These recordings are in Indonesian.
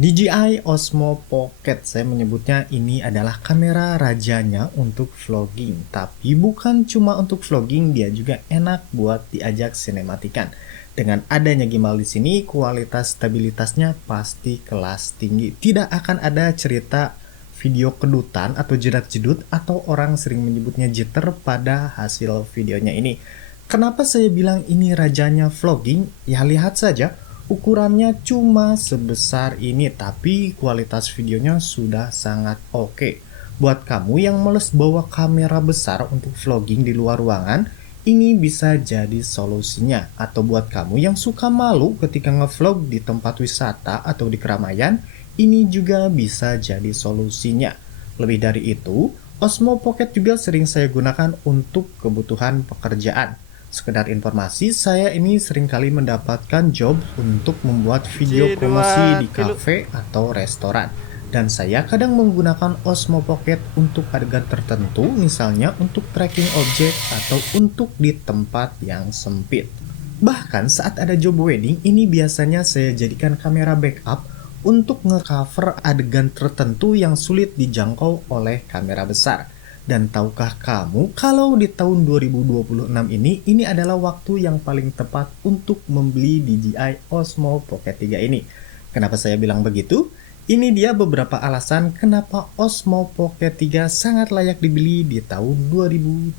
DJI Osmo Pocket, saya menyebutnya ini adalah kamera rajanya untuk vlogging. Tapi bukan cuma untuk vlogging, dia juga enak buat diajak sinematikan. Dengan adanya gimbal di sini, kualitas stabilitasnya pasti kelas tinggi. Tidak akan ada cerita video kedutan atau jerat-jedut atau orang sering menyebutnya jitter pada hasil videonya ini. Kenapa saya bilang ini rajanya vlogging? Ya lihat saja. Ukurannya cuma sebesar ini, tapi kualitas videonya sudah sangat oke. Buat kamu yang males bawa kamera besar untuk vlogging di luar ruangan, ini bisa jadi solusinya. Atau buat kamu yang suka malu ketika ngevlog di tempat wisata atau di keramaian, ini juga bisa jadi solusinya. Lebih dari itu, Osmo Pocket juga sering saya gunakan untuk kebutuhan pekerjaan. Sekedar informasi, saya ini seringkali mendapatkan job untuk membuat video promosi di kafe atau restoran. Dan saya kadang menggunakan Osmo Pocket untuk adegan tertentu, misalnya untuk tracking objek atau untuk di tempat yang sempit. Bahkan saat ada job wedding, ini biasanya saya jadikan kamera backup untuk ngecover adegan tertentu yang sulit dijangkau oleh kamera besar. Dan tahukah kamu kalau di tahun 2026 ini adalah waktu yang paling tepat untuk membeli DJI Osmo Pocket 3 ini. Kenapa saya bilang begitu? Ini dia beberapa alasan kenapa Osmo Pocket 3 sangat layak dibeli di tahun 2026.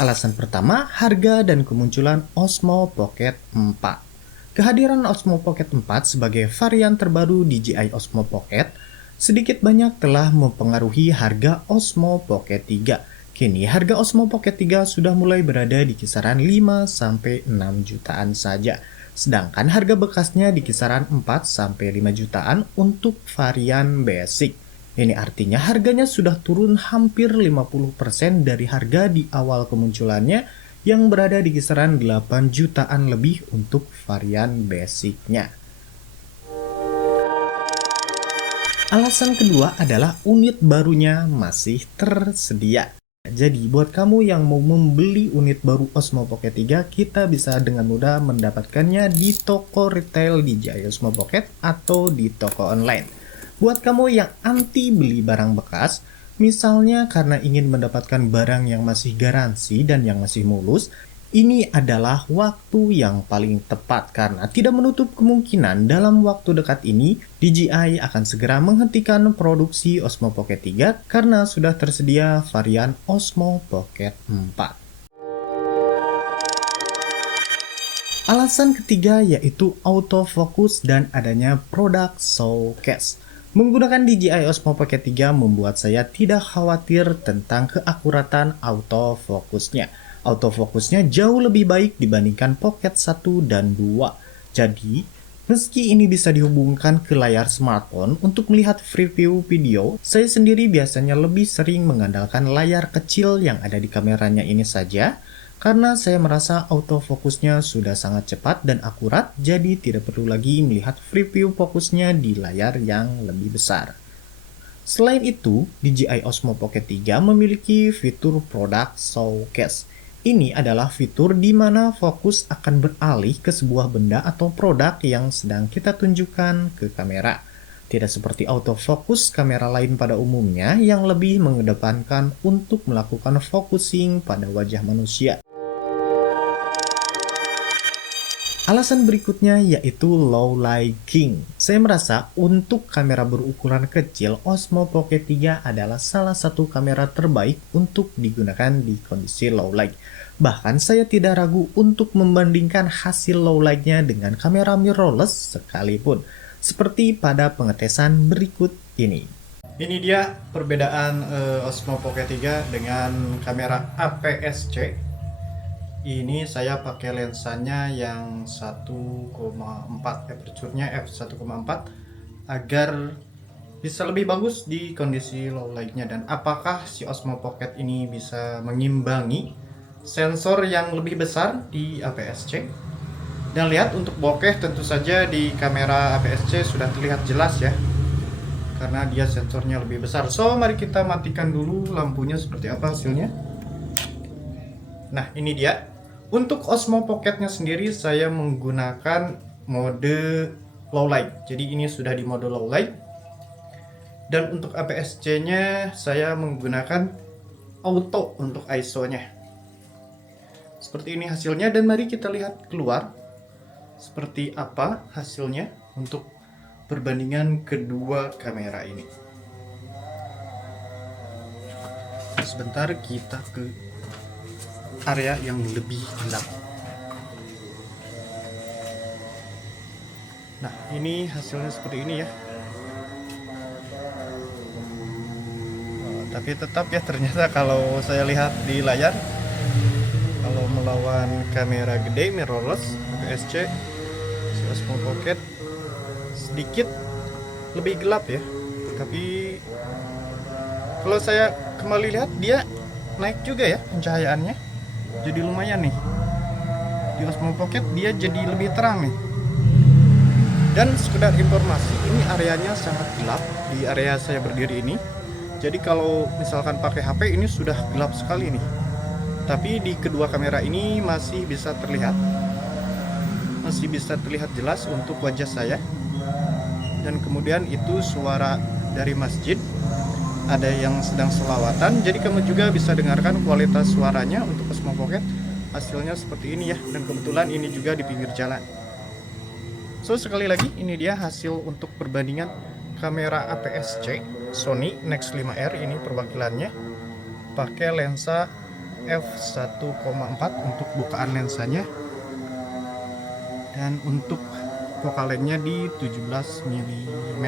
Alasan pertama, harga dan kemunculan Osmo Pocket 4. Kehadiran Osmo Pocket 4 sebagai varian terbaru DJI Osmo Pocket sedikit banyak telah mempengaruhi harga Osmo Pocket 3. Kini harga Osmo Pocket 3 sudah mulai berada di kisaran 5-6 jutaan saja. Sedangkan harga bekasnya di kisaran 4-5 jutaan untuk varian basic. Ini artinya harganya sudah turun hampir 50% dari harga di awal kemunculannya yang berada di kisaran 8 jutaan lebih untuk varian basicnya. Alasan kedua adalah unit barunya masih tersedia. Jadi buat kamu yang mau membeli unit baru Osmo Pocket 3, kita bisa dengan mudah mendapatkannya di toko retail DJI Osmo Pocket atau di toko online. Buat kamu yang anti beli barang bekas, misalnya karena ingin mendapatkan barang yang masih garansi dan yang masih mulus, ini adalah waktu yang paling tepat karena tidak menutup kemungkinan dalam waktu dekat ini DJI akan segera menghentikan produksi Osmo Pocket 3 karena sudah tersedia varian Osmo Pocket 4. Alasan ketiga yaitu autofocus dan adanya produk showcase. Menggunakan DJI Osmo Pocket 3 membuat saya tidak khawatir tentang keakuratan autofokusnya. Autofokusnya jauh lebih baik dibandingkan Pocket 1 dan 2. Jadi, meski ini bisa dihubungkan ke layar smartphone untuk melihat preview video, saya sendiri biasanya lebih sering mengandalkan layar kecil yang ada di kameranya ini saja, karena saya merasa autofokusnya sudah sangat cepat dan akurat, jadi tidak perlu lagi melihat preview fokusnya di layar yang lebih besar. Selain itu, DJI Osmo Pocket 3 memiliki fitur product showcase. Ini adalah fitur di mana fokus akan beralih ke sebuah benda atau produk yang sedang kita tunjukkan ke kamera. Tidak seperti autofocus kamera lain pada umumnya yang lebih mengedepankan untuk melakukan focusing pada wajah manusia. Alasan berikutnya yaitu low lighting. Saya merasa untuk kamera berukuran kecil, Osmo Pocket 3 adalah salah satu kamera terbaik untuk digunakan di kondisi low light. Bahkan saya tidak ragu untuk membandingkan hasil low light-nya dengan kamera mirrorless sekalipun, seperti pada pengetesan berikut ini. Ini dia perbedaan Osmo Pocket 3 dengan kamera APS-C. Ini saya pakai lensanya yang 1,4, aperture-nya f1,4 agar bisa lebih bagus di kondisi low light-nya. Dan apakah si Osmo Pocket ini bisa mengimbangi sensor yang lebih besar di APS-C? Dan lihat untuk bokeh tentu saja di kamera APS-C sudah terlihat jelas ya, karena dia sensornya lebih besar. So mari kita matikan dulu lampunya seperti apa hasilnya. Nah ini dia Untuk Osmo Pocketnya sendiri saya menggunakan mode low light. Jadi ini sudah di mode low light. Dan untuk APS-C-nya saya menggunakan auto untuk ISO-nya. Seperti ini hasilnya, dan mari kita lihat keluar seperti apa hasilnya untuk perbandingan kedua kamera ini. Sebentar kita ke area yang lebih gelap. Nah, ini hasilnya seperti ini ya. Tapi tetap ya, ternyata kalau saya lihat di layar, kalau melawan kamera gede mirrorless APS-C, si Osmo Pocket sedikit lebih gelap ya. Tapi kalau saya kembali lihat, dia naik juga ya pencahayaannya, jadi lumayan nih. Di Osmo Pocket dia jadi lebih terang nih. Dan sekedar informasi, ini areanya sangat gelap di area saya berdiri ini. Jadi kalau misalkan pakai HP ini sudah gelap sekali nih. Tapi di kedua kamera ini masih bisa terlihat. Masih bisa terlihat jelas untuk wajah saya. Dan kemudian itu suara dari masjid. Ada yang sedang selawatan. Jadi kamu juga bisa dengarkan kualitas suaranya untuk Osmo Pocket. Hasilnya seperti ini ya. Dan kebetulan ini juga di pinggir jalan. So, sekali lagi ini dia hasil untuk perbandingan kamera APS-C Sony Nex 5R ini perwakilannya. Pakai lensa f1.4 untuk bukaan lensanya. Dan untuk focal length-nya di 17 mm.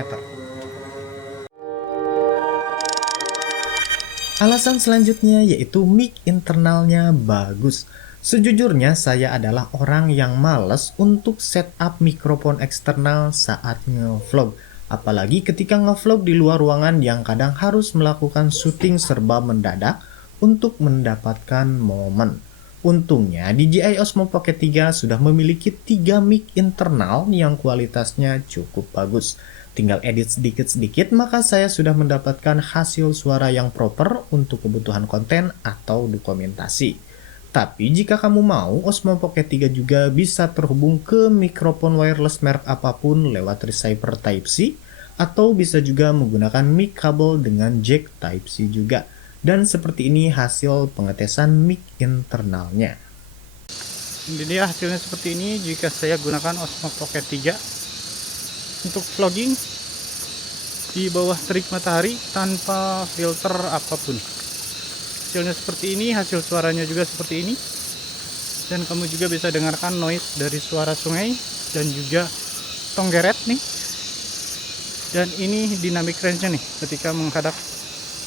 Alasan selanjutnya yaitu mic internalnya bagus. Sejujurnya saya adalah orang yang males untuk setup mikrofon eksternal saat nge-vlog. Apalagi ketika nge-vlog di luar ruangan yang kadang harus melakukan syuting serba mendadak untuk mendapatkan momen. Untungnya DJI Osmo Pocket 3 sudah memiliki 3 mic internal yang kualitasnya cukup bagus. Tinggal edit sedikit-sedikit maka saya sudah mendapatkan hasil suara yang proper untuk kebutuhan konten atau dokumentasi. Tapi jika kamu mau, Osmo Pocket 3 juga bisa terhubung ke mikrofon wireless merek apapun lewat receiver Type-C, atau bisa juga menggunakan mic kabel dengan jack Type-C juga. Dan seperti ini hasil pengetesan mic internalnya. Ini dia hasilnya seperti ini jika saya gunakan Osmo Pocket 3 untuk vlogging di bawah terik matahari tanpa filter apapun. Hasilnya seperti ini, hasil suaranya juga seperti ini. Dan kamu juga bisa dengarkan noise dari suara sungai dan juga tonggeret nih. Dan ini dynamic range-nya nih ketika menghadap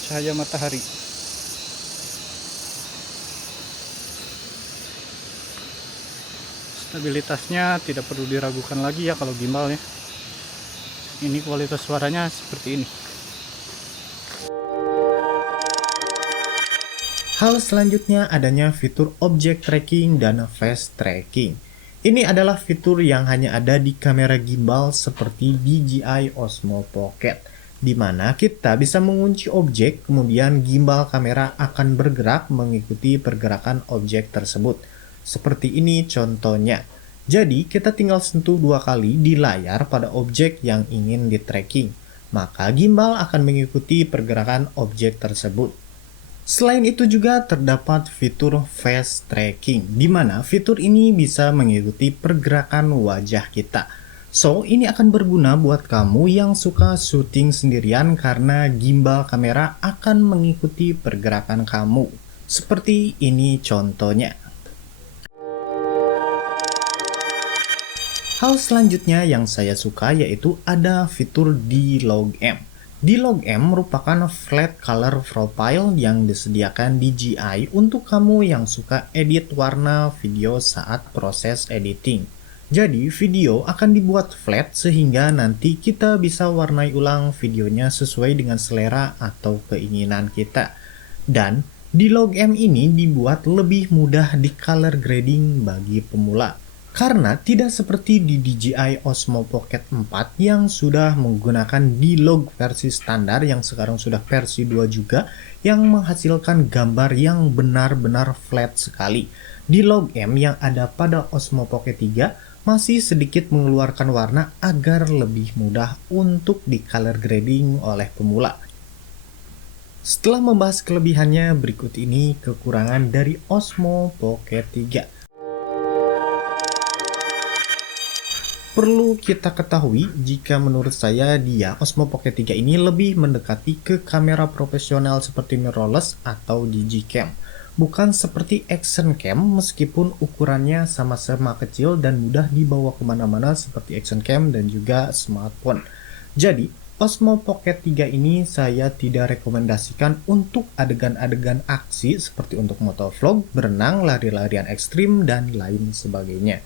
cahaya matahari. Stabilitasnya tidak perlu diragukan lagi ya kalau gimbal ya. Ini kualitas suaranya seperti ini. Hal selanjutnya adanya fitur object tracking dan face tracking. Ini adalah fitur yang hanya ada di kamera gimbal seperti DJI Osmo Pocket, di mana kita bisa mengunci objek, kemudian gimbal kamera akan bergerak mengikuti pergerakan objek tersebut. Seperti ini contohnya. Jadi kita tinggal sentuh 2 kali di layar pada objek yang ingin di tracking, maka gimbal akan mengikuti pergerakan objek tersebut. Selain itu juga terdapat fitur face tracking, di mana fitur ini bisa mengikuti pergerakan wajah kita. So, ini akan berguna buat kamu yang suka syuting sendirian karena gimbal kamera akan mengikuti pergerakan kamu. Seperti ini contohnya. Hal selanjutnya yang saya suka yaitu ada fitur D-Log-M. D-Log-M merupakan flat color profile yang disediakan DJI untuk kamu yang suka edit warna video saat proses editing. Jadi video akan dibuat flat sehingga nanti kita bisa warnai ulang videonya sesuai dengan selera atau keinginan kita. Dan D-Log-M ini dibuat lebih mudah di color grading bagi pemula. Karena tidak seperti di DJI Osmo Pocket 4 yang sudah menggunakan D-Log versi standar yang sekarang sudah versi 2 juga yang menghasilkan gambar yang benar-benar flat sekali. Di log M yang ada pada Osmo Pocket 3 masih sedikit mengeluarkan warna agar lebih mudah untuk di color grading oleh pemula. Setelah membahas kelebihannya, berikut ini kekurangan dari Osmo Pocket 3. Perlu kita ketahui jika menurut saya Osmo Pocket 3 ini lebih mendekati ke kamera profesional seperti mirrorless atau digicam. Bukan seperti action cam meskipun ukurannya sama-sama kecil dan mudah dibawa kemana-mana seperti action cam dan juga smartphone. Jadi, Osmo Pocket 3 ini saya tidak rekomendasikan untuk adegan-adegan aksi seperti untuk motovlog, berenang, lari-larian ekstrim, dan lain sebagainya.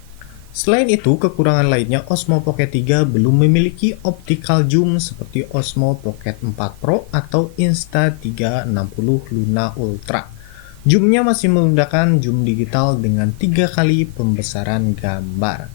Selain itu, kekurangan lainnya Osmo Pocket 3 belum memiliki optical zoom seperti Osmo Pocket 4 Pro atau Insta360 Luna Ultra. Zoomnya masih menggunakan zoom digital dengan 3 kali pembesaran gambar.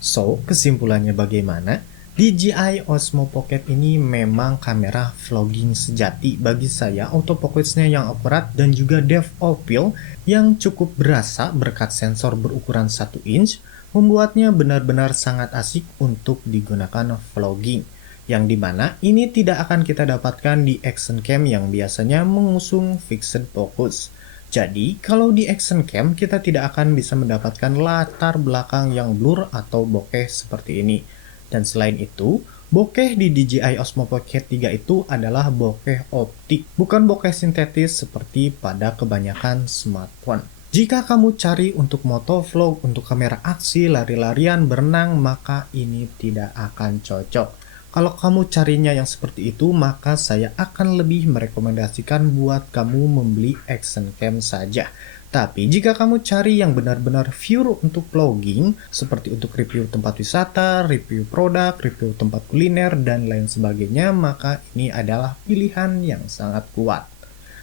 So, kesimpulannya bagaimana? DJI Osmo Pocket ini memang kamera vlogging sejati bagi saya. Autofocusnya yang akurat dan juga depth of field yang cukup berasa berkat sensor berukuran 1 inch membuatnya benar-benar sangat asik untuk digunakan vlogging. Yang dimana ini tidak akan kita dapatkan di action cam yang biasanya mengusung fixed focus. Jadi, kalau di action cam kita tidak akan bisa mendapatkan latar belakang yang blur atau bokeh seperti ini. Dan selain itu, bokeh di DJI Osmo Pocket 3 itu adalah bokeh optik, bukan bokeh sintetis seperti pada kebanyakan smartphone. Jika kamu cari untuk motovlog, untuk kamera aksi, lari-larian, berenang, maka ini tidak akan cocok. Kalau kamu carinya yang seperti itu, maka saya akan lebih merekomendasikan buat kamu membeli action cam saja. Tapi jika kamu cari yang benar-benar pure untuk vlogging, seperti untuk review tempat wisata, review produk, review tempat kuliner, dan lain sebagainya, maka ini adalah pilihan yang sangat kuat.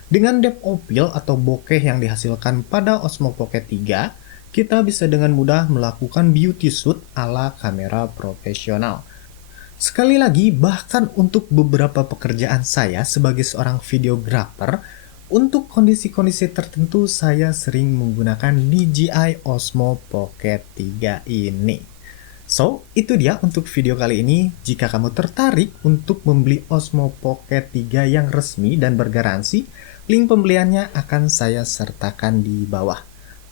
Dengan depth of field atau bokeh yang dihasilkan pada Osmo Pocket 3, kita bisa dengan mudah melakukan beauty shoot ala kamera profesional. Sekali lagi, bahkan untuk beberapa pekerjaan saya sebagai seorang videographer, untuk kondisi-kondisi tertentu saya sering menggunakan DJI Osmo Pocket 3 ini. So, itu dia untuk video kali ini. Jika kamu tertarik untuk membeli Osmo Pocket 3 yang resmi dan bergaransi, link pembeliannya akan saya sertakan di bawah.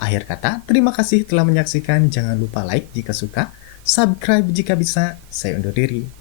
Akhir kata, terima kasih telah menyaksikan. Jangan lupa like jika suka, subscribe jika bisa. Saya undur diri.